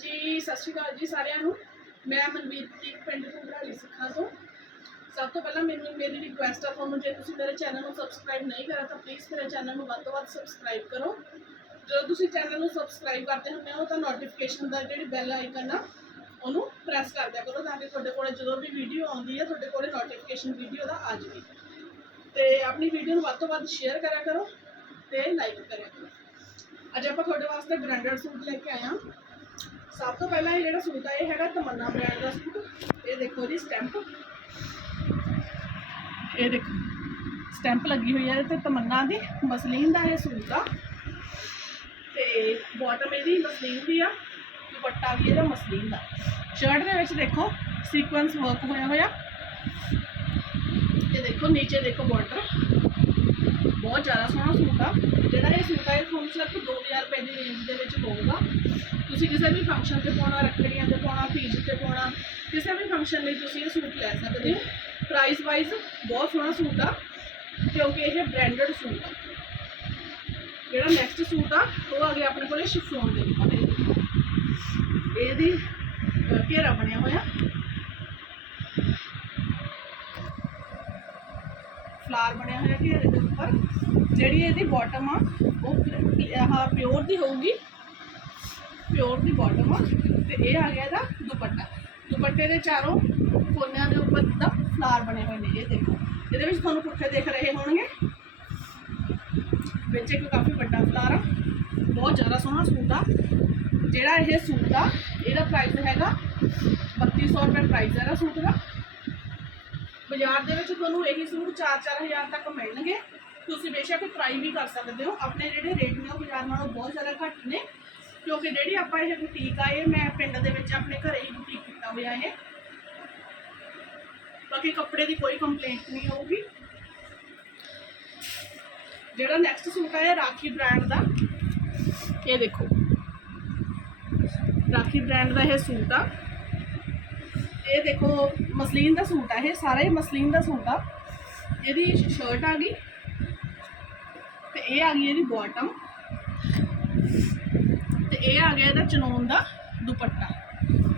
ਹਾਂਜੀ, ਸਤਿ ਸ਼੍ਰੀ ਅਕਾਲ ਜੀ ਸਾਰਿਆਂ ਨੂੰ। ਮੈਂ ਮਨਵੀਰ ਜੀ, ਪਿੰਡ ਘੁੰਗਰਾਲੀ ਸਿੱਖਾਂ ਤੋਂ। ਸਭ ਤੋਂ ਪਹਿਲਾਂ ਮੈਨੂੰ ਮੇਰੀ ਰਿਕੁਐਸਟ ਆ ਤੁਹਾਨੂੰ, ਜੇ ਤੁਸੀਂ ਮੇਰੇ ਚੈਨਲ ਨੂੰ ਸਬਸਕ੍ਰਾਈਬ ਨਹੀਂ ਕਰਾ ਤਾਂ ਪਲੀਜ਼ ਮੇਰੇ ਚੈਨਲ ਨੂੰ ਵੱਧ ਤੋਂ ਵੱਧ ਸਬਸਕ੍ਰਾਈਬ ਕਰੋ। ਜਦੋਂ ਤੁਸੀਂ ਚੈਨਲ ਨੂੰ ਸਬਸਕ੍ਰਾਈਬ ਕਰਦੇ ਹੁੰਦੇ ਹੋ ਤਾਂ ਨੋਟੀਫਿਕੇਸ਼ਨ ਦਾ ਜਿਹੜੀ ਬੈਲ ਆਈਕਨ ਆ, ਉਹਨੂੰ ਪ੍ਰੈਸ ਕਰ ਦਿਆ ਕਰੋ ਤਾਂ ਕਿ ਤੁਹਾਡੇ ਕੋਲ ਜਦੋਂ ਵੀ ਵੀਡੀਓ ਆਉਂਦੀ ਹੈ ਤੁਹਾਡੇ ਕੋਲ ਨੋਟੀਫਿਕੇਸ਼ਨ ਵੀਡੀਓ ਦਾ ਆ ਜਾਵੇ। ਤੇ ਆਪਣੀ ਵੀਡੀਓ ਨੂੰ ਵੱਧ ਤੋਂ ਵੱਧ ਸ਼ੇਅਰ ਕਰਿਆ ਕਰੋ ਤੇ ਲਾਈਕ ਕਰਿਆ ਕਰੋ। ਅੱਜ ਆਪਾਂ ਤੁਹਾਡੇ ਵਾਸਤੇ ਬ੍ਰਾਂਡਡ ਸੂਟ ਲੈ ਕੇ ਆਏ ਹਾਂ। ਸਭ ਤੋਂ ਪਹਿਲਾਂ ਇਹ ਜਿਹੜਾ ਸੂਟ ਆ, ਇਹ ਹੈਗਾ ਤਮੰਨਾ ਬ੍ਰਾਂਡ ਦਾ ਸੂਟ। ਇਹ ਦੇਖੋ ਜੀ ਸਟੈਂਪ ਇਹ ਦੇਖੋ ਸਟੈਂਪ ਲੱਗੀ ਹੋਈ ਹੈ ਤੇ, ਤਮੰਨਾ ਦੀ, ਮਸਲੀਨ ਦਾ ਇਹ ਸੂਟ ਆ। ਤੇ ਬਾਟਮ ਇਹਦੀ ਮਸਲੀਨ ਦੀ ਆ, ਦੁਪੱਟਾ ਵੀ ਇਹਦਾ ਮਸਲੀਨ ਦਾ। ਸ਼ਰਟ ਦੇ ਵਿੱਚ ਦੇਖੋ ਸੀਕੁਐਂਸ ਵਰਕ ਹੋਇਆ ਹੋਇਆ। ਤੇ ਦੇਖੋ, ਨੀਚੇ ਦੇਖੋ ਬਾਰਡਰ ਬਹੁਤ ਜ਼ਿਆਦਾ ਸੋਹਣਾ ਸੂਟ ਆ। ਜਿਹੜਾ ਇਹ ਸੂਟ ਆ, ਇਹ ਤੁਹਾਨੂੰ ਸਿਰਫ 2000 ਰੁਪਏ ਦੀ ਰੇਂਜ ਦੇ ਵਿੱਚ ਹੋਊਗਾ। ਤੁਸੀਂ ਕਿਸੇ ਵੀ ਫੰਕਸ਼ਨ ਤੇ ਪਾਉਣਾ, ਰੱਖੜੀਆਂ ਤੇ ਪਾਉਣਾ ਤੀਜ ਤੇ ਪਾਉਣਾ, ਕਿਸੇ ਵੀ ਫੰਕਸ਼ਨ ਲਈ ਤੁਸੀਂ ਇਹ ਸੂਟ ਲੈ ਸਕਦੇ ਹੋ। ਪ੍ਰਾਈਸ ਵਾਈਜ਼ ਬਹੁਤ ਸੋਹਣਾ ਸੂਟ ਆ, ਕਿਉਂਕਿ ਇਹ ਬ੍ਰਾਂਡਡ ਸੂਟ ਆ। ਜਿਹੜਾ ਨੈਕਸਟ ਸੂਟ ਆ, ਉਹ ਆ ਗਿਆ ਆਪਣੇ ਕੋਲੇ ਸ਼ਿਫੋਨ ਦੇ ਉੱਪਰ ਇਹਦੀ ਘੇਰਾ ਬਣਿਆ ਹੋਇਆ। ਫਲਾਰ ਬਣਿਆ ਹੋਇਆ ਘੇਰੇ ਦੇ ਉੱਪਰ। ਜਿਹੜੀ ਇਹਦੀ ਬਾਟਮ ਆ, ਉਹ ਆਹ ਪਿਓਰ ਦੀ ਹੋਊਗੀ। ਪਿਓਰ ਦੀ ਬਾਟਮ ਆ, ਤੇ ਇਹ ਆ ਗਿਆ ਇਹਦਾ ਦੁਪੱਟਾ। ਦੁਪੱਟੇ ਦੇ ਚਾਰੋਂ ਕੋਨਿਆਂ ਦੇ ਉੱਪਰ ਦਾ ਫਲਾਰ ਬਣੇ ਹੋਏ ਨੇ ਇਹ ਦੇਖੋ। ਇਹਦੇ ਵਿੱਚ ਤੁਹਾਨੂੰ ਪੁੱਠੇ ਦੇਖ ਰਹੇ ਹੋਣਗੇ। ਵਿੱਚ ਇੱਕ ਕਾਫੀ ਵੱਡਾ ਫਲਾਰ ਆ। ਬਹੁਤ ਜ਼ਿਆਦਾ ਸੋਹਣਾ ਸੂਟ ਆ। ਜਿਹੜਾ ਇਹ ਸੂਟ ਆ, ਇਹਦਾ ਪ੍ਰਾਈਸ ਹੈਗਾ 3200 ਰੁਪਏ ਪ੍ਰਾਈਸ ਹੈ ਇਹਦਾ ਸੂਟ ਦਾ। ਬਾਜ਼ਾਰ ਦੇ ਵਿੱਚ ਤੁਹਾਨੂੰ ਇਹੀ ਸੂਟ 4-4000 ਤੱਕ ਮਿਲਣਗੇ। ਤੁਸੀਂ ਬੇਸ਼ੱਕ ਟਰਾਈ ਵੀ ਕਰ ਸਕਦੇ ਹੋ ਆਪਣੇ ਜਿਹੜੇ ਰੇਟ ਨੇ ਉਹ ਬਾਜ਼ਾਰ ਨਾਲੋਂ ਬਹੁਤ ਜ਼ਿਆਦਾ ਘੱਟ ਨੇ ਕਿਉਂਕਿ ਜਿਹੜੀ ਆਪਾਂ ਇਹ ਬੁਟੀਕ ਆ ਇਹ ਮੈਂ ਪਿੰਡ ਦੇ ਵਿੱਚ ਆਪਣੇ ਘਰੇ ਹੀ ਬੁਟੀਕ ਕੀਤਾ ਹੋਇਆ ਇਹ ਬਾਕੀ ਕੱਪੜੇ ਦੀ ਕੋਈ ਕੰਪਲੇਂਟ ਨਹੀਂ ਹੋਊਗੀ ਜਿਹੜਾ ਨੈਕਸਟ ਸੂਟ ਆ ਇਹ ਰਾਖੀ ਬ੍ਰਾਂਡ ਦਾ ਇਹ ਦੇਖੋ ਰਾਖੀ ਬ੍ਰਾਂਡ ਦਾ ਇਹ ਸੂਟ ਆ ਇਹ ਦੇਖੋ ਮਸਲੀਨ ਦਾ ਸੂਟ ਆ ਇਹ ਸਾਰਾ ਹੀ ਮਸਲੀਨ ਦਾ ਸੂਟ ਆ ਇਹਦੀ ਸ਼ਰਟ ਆ ਗਈ ਤੇ ਇਹ ਆ ਗਈ ਇਹਦੀ ਬਾਟਮ ਤੇ ਇਹ ਆ ਗਿਆ ਇਹਦਾ ਚਨੋਨ ਦਾ ਦੁਪੱਟਾ।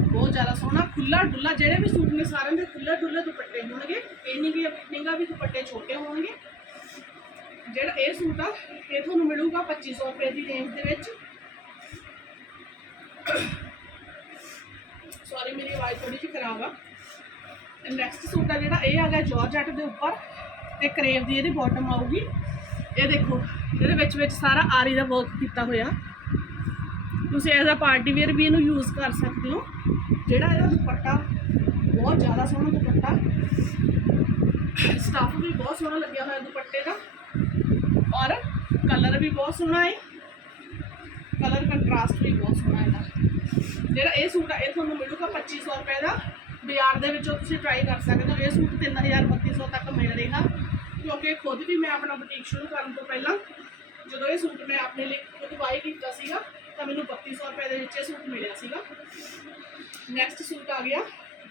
ਬਹੁਤ ਜ਼ਿਆਦਾ ਸੋਹਣਾ ਖੁੱਲਾ ਡੁੱਲਾ ਜਿਹੜੇ ਵੀ ਸੂਟ ਨੇ ਸਾਰਿਆਂ ਦੇ ਖੁੱਲਾ ਡੁੱਲਾ ਦੁਪੱਟੇ ਹੋਣਗੇ। ਇਹ ਨਹੀਂ ਵੀ ਨਿੰਗਾ ਵੀ ਦੁਪੱਟੇ ਛੋਟੇ ਹੋਣਗੇ। ਜਿਹੜਾ ਇਹ ਸੂਟ ਆ, ਇਹ ਤੁਹਾਨੂੰ ਮਿਲੂਗਾ 2500 ਰੁਪਏ ਦੀ ਰੇਂਜ ਦੇ ਵਿੱਚ। ਸੌਰੀ ਮੇਰੀ ਆਵਾਜ਼ ਥੋੜੀ ਜਿਹੀ ਖਰਾਬ ਆ। ਨੈਕਸਟ ਸੂਟ ਆ ਜਿਹੜਾ, ਇਹ ਆ ਗਿਆ ਜਾਰਜਟ ਦੇ ਉੱਪਰ। ਤੇ ਕਰੇਵ ਦੀ ਇਹਦੀ ਬਾਟਮ ਆਊਗੀ। ਇਹ ਦੇਖੋ, ਇਹਦੇ ਵਿੱਚ ਵਿੱਚ ਸਾਰਾ ਆਰੀ ਦਾ ਵਰਕ ਕੀਤਾ ਹੋਇਆ। ਤੁਸੀਂ ਐਜ਼ ਅ ਪਾਰਟੀ ਵੇਅਰ ਵੀ ਇਹਨੂੰ ਯੂਜ਼ ਕਰ ਸਕਦੇ ਹੋ। ਜਿਹੜਾ ਇਹਦਾ ਦੁਪੱਟਾ ਬਹੁਤ ਜ਼ਿਆਦਾ ਸੋਹਣਾ ਦੁਪੱਟਾ। ਸਟਾਫ ਵੀ ਬਹੁਤ ਸੋਹਣਾ ਲੱਗਿਆ ਹੋਇਆ ਦੁਪੱਟੇ ਦਾ। ਔਰ ਕਲਰ ਵੀ ਬਹੁਤ ਸੋਹਣਾ ਹੈ। ਕਲਰ ਕੰਟਰਾਸਟ ਵੀ ਬਹੁਤ ਸੋਹਣਾ ਇਹਦਾ। ਜਿਹੜਾ ਇਹ ਸੂਟ ਆ, ਇਹ ਤੁਹਾਨੂੰ ਮਿਲੂਗਾ 2500 ਰੁਪਏ ਦਾ। ਬਾਜ਼ਾਰ ਦੇ ਵਿੱਚੋਂ ਤੁਸੀਂ ਟਰਾਈ ਕਰ ਸਕਦੇ ਹੋ। ਇਹ ਸੂਟ 3000 3200 ਤੱਕ ਮਿਲ ਰਿਹਾ। ਕਿਉਂਕਿ ਖੁਦ ਵੀ ਮੈਂ ਆਪਣਾ ਬੁਟੀਕ ਸ਼ੁਰੂ ਕਰਨ ਤੋਂ ਪਹਿਲਾਂ ਜਦੋਂ ਇਹ ਸੂਟ ਮੈਂ ਆਪਣੇ ਲਈ ਖੁਦ ਬਾਈ ਕੀਤਾ ਸੀਗਾ, ਤਾਂ ਮੈਨੂੰ 3200 ਰੁਪਏ ਦੇ ਵਿੱਚ ਇਹ ਸੂਟ ਮਿਲਿਆ ਸੀਗਾ। ਨੈਕਸਟ ਸੂਟ ਆ ਗਿਆ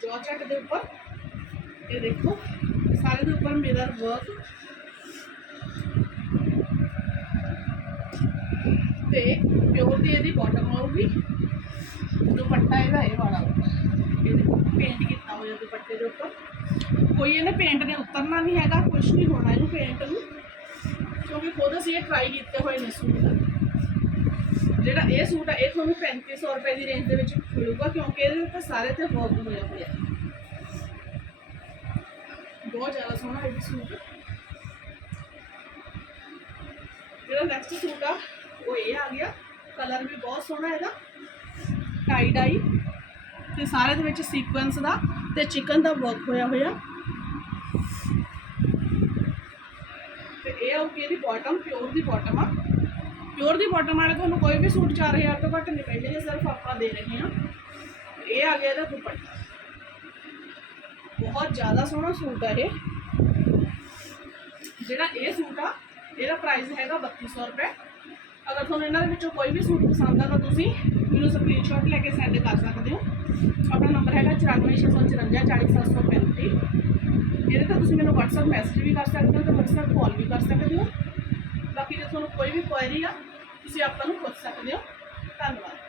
ਜਾਰਜਟ ਦੇ ਉੱਪਰ। ਇਹ ਦੇਖੋ ਸਾਰੇ ਦੇ ਉੱਪਰ ਮੇਰਾ ਵਰਕ ਤੇ ਪਿਓਰ ਦੀ ਇਹਦੀ ਬਾਟਮ ਆਊਗੀ, ਦੁਪੱਟਾ ਇਹਦਾ ਇਹ ਵਾਲਾ ਹੋਊਗਾ। ਇਹ ਦੇਖੋ ਪੇਂਟ ਕੀਤਾ ਹੋਇਆ ਦੁਪੱਟੇ ਦੇ ਉੱਪਰ। ਕੋਈ ਇਹਨੇ ਪੇਂਟ ਨੇ ਉਤਰਨਾ ਨਹੀਂ ਹੈਗਾ ਕੁਝ ਨਹੀਂ ਹੋਣਾ ਇਹਨੂੰ ਪੇਂਟ ਨੂੰ। ਕਿਉਂਕਿ ਖੁਦ ਅਸੀਂ ਇਹ ਟਰਾਈ ਕੀਤੇ ਹੋਏ ਨੇ ਸੂਟ। ਜਿਹੜਾ ਇਹ ਸੂਟ ਆ, ਇਹ ਤੁਹਾਨੂੰ 3500 ਰੁਪਏ ਦੀ ਰੇਂਜ ਦੇ ਵਿੱਚ ਮਿਲੂਗਾ, ਕਿਉਂਕਿ ਇਹਦੇ ਉੱਤੇ ਸਾਰੇ ਤੇ ਵਰਕ ਹੋਇਆ ਹੋਇਆ ਬਹੁਤ ਜ਼ਿਆਦਾ ਸੋਹਣਾ ਇਹ ਸੂਟ। ਜਿਹੜਾ ਨੈਕਸਟ ਸੂਟ ਆ, ਉਹ ਇਹ ਆ ਗਿਆ। ਕਲਰ ਵੀ ਬਹੁਤ ਸੋਹਣਾ ਇਹਦਾ। ਟਾਈ ਡਾਈ ਤੇ ਸਾਰੇ ਦੇ ਵਿੱਚ ਸੀਕੁਐਂਸ ਦਾ ਤੇ ਚਿਕਨ ਦਾ ਵਰਕ ਹੋਇਆ ਹੋਇਆ। ਇਹ ਆਉਗੀ ਇਹਦੀ ਬਾਟਮ ਪਿਓਰ ਦੀ ਬਾਟਮ ਆ। ਪਿਓਰ ਦੀ ਬਾਟਮ ਵਾਲੇ ਤੁਹਾਨੂੰ ਕੋਈ ਵੀ ਸੂਟ 4000 ਤੋਂ ਘੱਟ ਨਹੀਂ ਪੈਂਦੇ ਸਿਰਫ ਆਪਾਂ ਦੇ ਰਹੇ ਹਾਂ। ਇਹ ਆ ਗਿਆ ਇਹਦਾ ਦੁਪੱਟਾ। ਬਹੁਤ ਜ਼ਿਆਦਾ ਸੋਹਣਾ ਸੂਟ ਹੈ ਇਹ। ਜਿਹੜਾ ਇਹ ਸੂਟ ਆ, ਇਹਦਾ ਪ੍ਰਾਈਸ ਹੈਗਾ 3200 ਰੁਪਏ। ਅਗਰ ਤੁਹਾਨੂੰ ਇਹਨਾਂ ਦੇ ਵਿੱਚੋਂ ਕੋਈ ਵੀ ਸੂਟ ਪਸੰਦ ਆ, ਤਾਂ ਤੁਸੀਂ ਮੈਨੂੰ ਸਕਰੀਨਸ਼ਾਟ ਲੈ ਕੇ ਸੈਂਡ ਕਰ ਸਕਦੇ ਹੋ। ਆਪਣਾ ਨੰਬਰ ਹੈਗਾ 9454 40735 ਇਹਦੇ ਤੇ ਤੁਸੀਂ ਮੈਨੂੰ WhatsApp ਮੈਸੇਜ ਵੀ ਕਰ ਸਕਦੇ ਹੋ ਤੇ WhatsApp ਕਾਲ ਵੀ ਕਰ ਸਕਦੇ ਹੋ। ਬਾਕੀ ਜੇ ਤੁਹਾਨੂੰ ਕੋਈ ਵੀ ਕੁਐਰੀ ਆ, ਤੁਸੀਂ ਆਪਾਂ ਨੂੰ ਪੁੱਛ ਸਕਦੇ ਹੋ। ਧੰਨਵਾਦ।